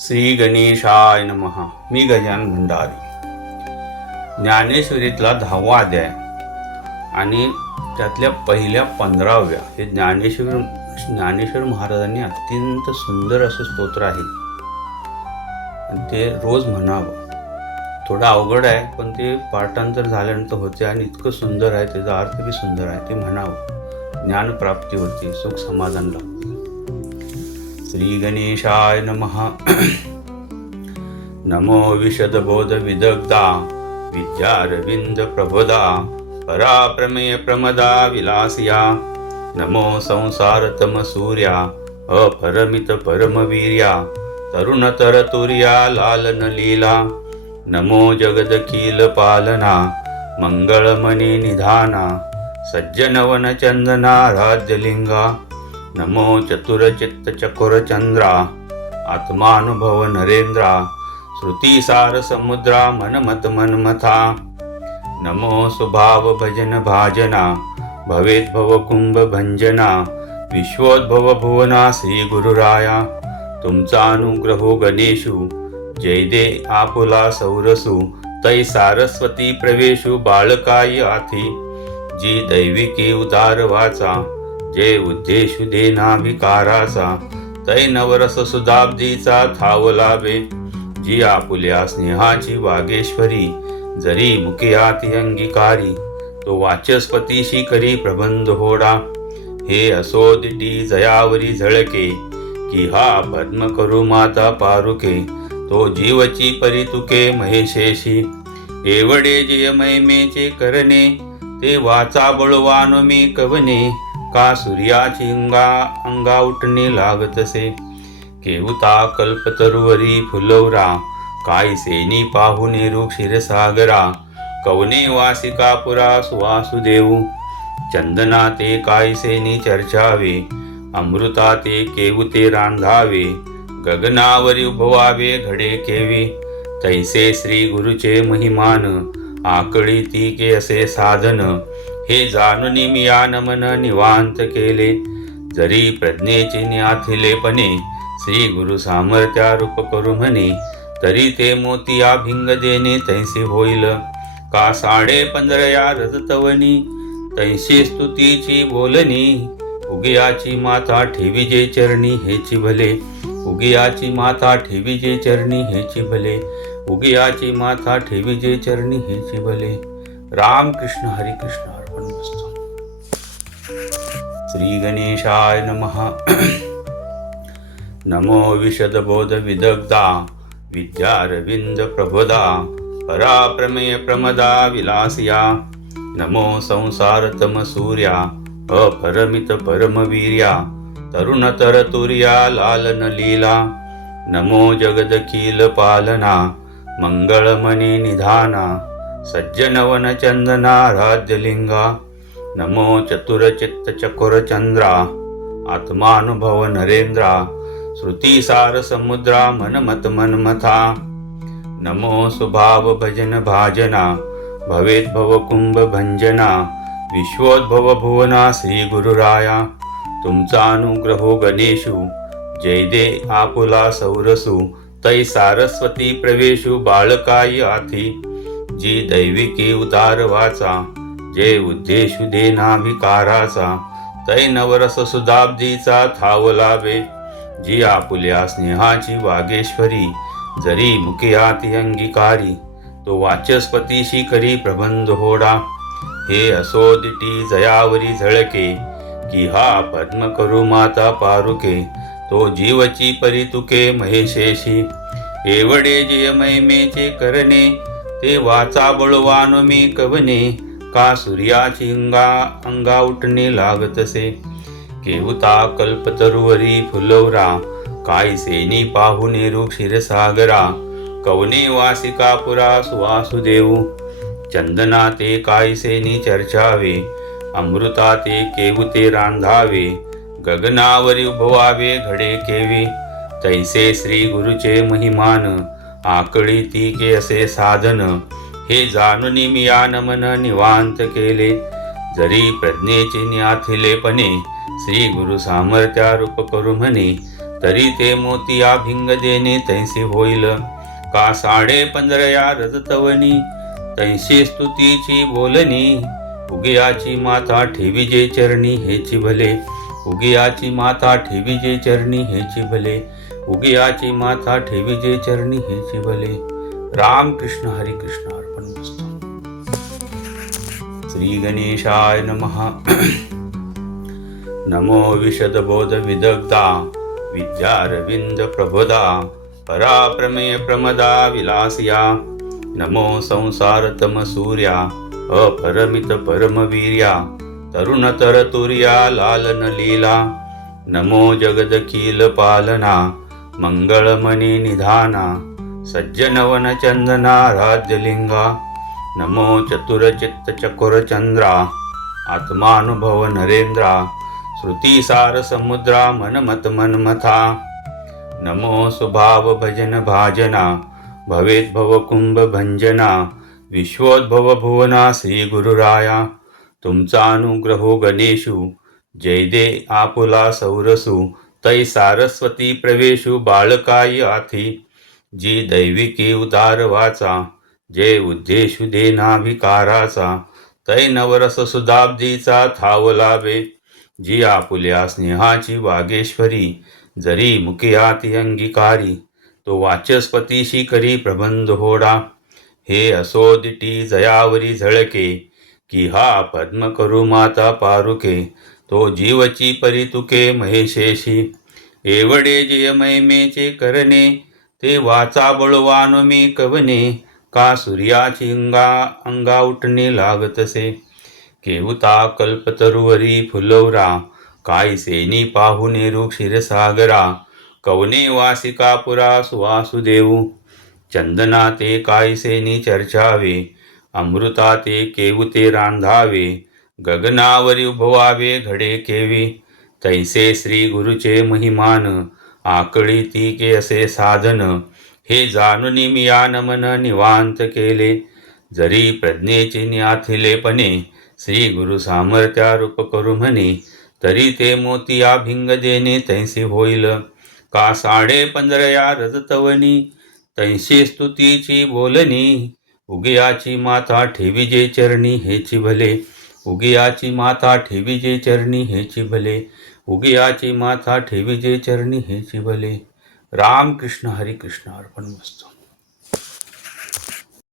श्री गणेशाय नमः. मी गजानन भंडारी. ज्ञानेश्वरीतला 10वा अध्याय आणि त्यातल्या पहिल्या 15व्या हे ज्ञानेश्वर महाराजांनी अत्यंत सुंदर असं स्तोत्र आहे आणि ते रोज म्हणावं. थोडं अवघड आहे पण ते पाठांतर झाल्यानंतर होते आणि इतकं सुंदर आहे, त्याचा अर्थ बी सुंदर आहे. ते म्हणावं, ज्ञानप्राप्ती होती, सुख समाधान लागते. श्री गणेशाय नमः. नमो विशदबोध विदग्धा विद्यारविंद प्रबोधा पराप्रमेय प्रमदा विलासिया. नमो संसारतम सूर्या अपरमित परमवीर्या तरुणतर तुर्या लालन लीला. नमो जगदखिल पालना मंगळमणी निधाना सज्जनवन चंदना राज्यलिंगा. नमो चतुरचित्त चकोरचंद्रा आत्मानुभव नरेंद्रा श्रुतिसार समुद्रा मनमत मनमथा. नमो सुभाव भजन भाजना भवेत भव कुंभ भंजना विश्वोद्भव भुवना श्री गुरुराया. तुमचा अनुग्रहो गणेशु जय दे आपुला सौरसु तै सारस्वती प्रवेशु बाळकाई आथी. जी दैविकी उदार वाचा जे उद्देशु देना विकाराचा तै नवरस सुदाब्दीचा थाव लाभे. जी आपुल्या स्नेहाची वागेश्वरी जरी मुखियाती अंगीकारी तो वाचस्पतीशी करी प्रबंध होडा. हे असोदिटी जयावरी झळके की हा पद्म करू माता पारुके तो जीवची परितुके महेशेशी. एवढे जे महिमेचे करणे ते वाचा बळवान मी कवने का सूर्याची अंगा उठणे लागतसे. केवता कल्पतरुवरी फुलवरा काय सेनी पाहुणे रूप क्षीरसागरा. कवने वासिका पुरा सुवासुदेव चंदना ते काय सेनी चर्चावे. अमृता ते केवते रांधावे गगनावरी उभवावे घडे केवी. तैसे श्री गुरुचे महिमान आकळी ती के असे साधन हे जाणून मी या नमन निवांत केले. जरी प्रज्ञेचे न्याथिलेपणे श्री गुरु सामर्थ्या रूप करू म्हणे तरी ते मोतिया भिंग देणे तैसे होईल. का 15.5 या रजतवनी तैसे स्तुतीची बोलणी. उगियाची माता ठेवीजे चरणी हेची भले. उगियाची माता ठेवीजे चरणी हेची भले. उगियाची माता ठेवीजे चरणी हेची भले. राम कृष्ण हरी कृष्ण अर्पण वस्तु. श्री गणेशाय नमः. नमो विशदबोध विदग्धा विद्यारविंद प्रबोधा पराप्रमेय प्रमदा विलासिया. नमो संसारतम सूर्या अपरमित परमवीर्या तरुणतर तुर्या लालन लीला. नमो जगदखिल पालना मंगळमणी निधाना सज्जनवन चंदना राज्यलिंगा. नमो चतुरचित्त चकोरचंद्रा आत्मानुभव नरेंद्रा श्रुतिसार समुद्रा मनमत मनमथा. नमो सुभाव भजन भाजना भवेत भव कुंभ भंजना विश्वोद्भव भुवना श्री गुरुराया. तुमचा अनुग्रहो गणेशु जय दे आपुला सौरसु तै सारस्वती प्रवेशु बाळकाई आथी. जी दैविकी उदार वाचा जे उद्देशु देना विकाराचा तै नवरस सुदाब्दीचा थाव लाभे. जी आपुल्या स्नेहाची वागेश्वरी जरी मुखियाती अंगीकारी तो वाचस्पतीशी करी प्रबंध होडा. हे असोदिटी जयावरी झळके की हा पद्म करू माता पारुके तो जीवची परितुके महेशेशी. एवढे जे महिमेचे करणे ते वाचा बळवान मी कवने का सूर्याची अंगा उठणे लागतसे. केवता कल्पतरुवरी फुलवरा काय सेनी पाहुणे रूप क्षीरसागरा. कवने वासिका पुरा सुवासुदेव चंदना ते काय सेनी चर्चावे. अमृता ते केवते रांधावे गगनावरी उभवावे घडे केवी. तैसे श्री गुरुचे महिमान आकळी ती के असे साधन हे जाणून मी या नमन निवांत केले. जरी प्रज्ञेचे न्याथिलेपणे श्री गुरु सामर्थ्या रूप करू म्हणे तरी ते मोतिया भिंग देणे तैसे होईल का 15.5 रजतवनी तैसे स्तुतीची बोलणी उगियाची माता ठेविजे चरणी हेची भले उगियाची माता ठेविजे चरणी हेची भले उगियाची माता ठेविजे चरणी हेची भले. राम कृष्ण हरी कृष्ण अर्पणमस्तु. श्री गणेशाय नमः. नमो विशदबोध विदग्धा विद्यारविंद प्रबोधा पराप्रमेय प्रमदा विलासिया नमो संसारतम सूर्या अपरमित परमवीर्या तरुणतर तुर्या लालन लीला नमो जगदखिल पालना मंगळमणी निधाना सज्जनवन चंदना राज्यलिंगा नमो चतुरचित्त चकोर चंद्रा आत्मानुभव नरेंद्रा श्रुतिसार समुद्रा मनमत मनमथा नमो सुभाव भजन भाजना भवेत भव कुंभ भंजना विश्वोद्भव भुवना श्री गुरुराया तुमचा अनुग्रहो गणेशु जय दे आपुला सौरसु तै सारस्वती प्रवेशु बाळकाई आथी जी दैविकी उदार वाचा जय उद्देशु देनाभिकाराचा तै नवरस सुदाब्दीचा थाव लाभे जी आपुल्या स्नेहाची वागेश्वरी जरी मुखियाती अंगीकारी तो वाचस्पतीशी करी प्रबंध होडा हे असोदिटी जयावरी झळके की हा पद्म करू माता पारुके तो जीवची परितुके महेशेशी एवढे जे महिमेचे करणे ते वाचा बळवान मी कवने का सूर्याची अंगा उठणे लागतसे केवता कल्पतरुवरी फुलवरा काय सेनी पाहुणे रूप क्षीरसागरा कवने वासिकापुरा सुवासुदेऊ चंदना ते काय सेनी चर्चावे अमृता ते केवते रांधावे गगनावरी उभवावे घडे केवी तैसे श्री गुरुचे महिमान आकळी ती के असे साधन हे जाणून मी या नमन निवांत केले जरी प्रज्ञेचे न्याथिलेपणे श्री गुरु सामर्थ्या रूप करू म्हणे तरी ते मोतिया भिंग देणे तैसे होईल का 15.5 रजतवनी तैसे स्तुतीची बोलणी उगियाची माता ठेविजे चरणी हेची भले उगियाची माता ठेविजे चरणी हेची भले उगियाची माता ठेविजे चरणी हेची भले. राम कृष्ण हरी कृष्ण अर्पणमस्तु.